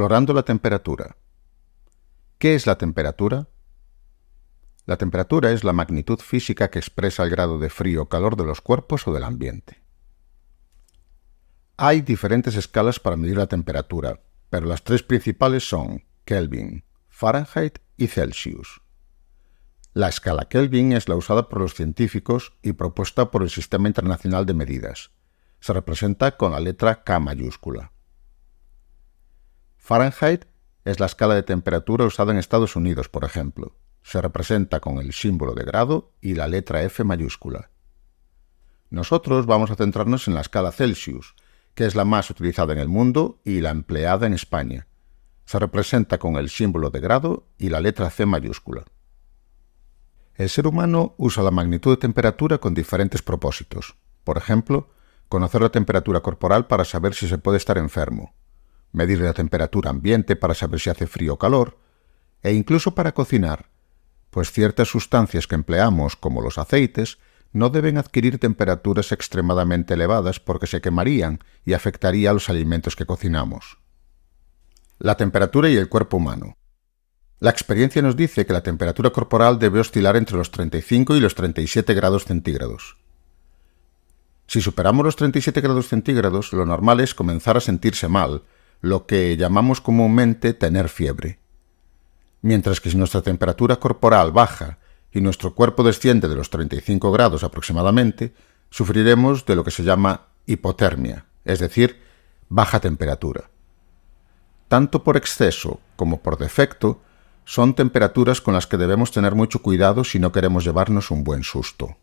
Explorando la temperatura. ¿Qué es la temperatura? La temperatura es la magnitud física que expresa el grado de frío o calor de los cuerpos o del ambiente. Hay diferentes escalas para medir la temperatura, pero las tres principales son Kelvin, Fahrenheit y Celsius. La escala Kelvin es la usada por los científicos y propuesta por el Sistema Internacional de Medidas. Se representa con la letra K mayúscula. Fahrenheit es la escala de temperatura usada en Estados Unidos, por ejemplo. Se representa con el símbolo de grado y la letra F mayúscula. Nosotros vamos a centrarnos en la escala Celsius, que es la más utilizada en el mundo y la empleada en España. Se representa con el símbolo de grado y la letra C mayúscula. El ser humano usa la magnitud de temperatura con diferentes propósitos. Por ejemplo, conocer la temperatura corporal para saber si se puede estar enfermo, medir la temperatura ambiente para saber si hace frío o calor, e incluso para cocinar, pues ciertas sustancias que empleamos, como los aceites, no deben adquirir temperaturas extremadamente elevadas porque se quemarían y afectaría a los alimentos que cocinamos. La temperatura y el cuerpo humano. La experiencia nos dice que la temperatura corporal debe oscilar entre los 35 y los 37 grados centígrados. Si superamos los 37 grados centígrados, lo normal es comenzar a sentirse mal, lo que llamamos comúnmente tener fiebre. Mientras que si nuestra temperatura corporal baja y nuestro cuerpo desciende de los 35 grados aproximadamente, sufriremos de lo que se llama hipotermia, es decir, baja temperatura. Tanto por exceso como por defecto, son temperaturas con las que debemos tener mucho cuidado si no queremos llevarnos un buen susto.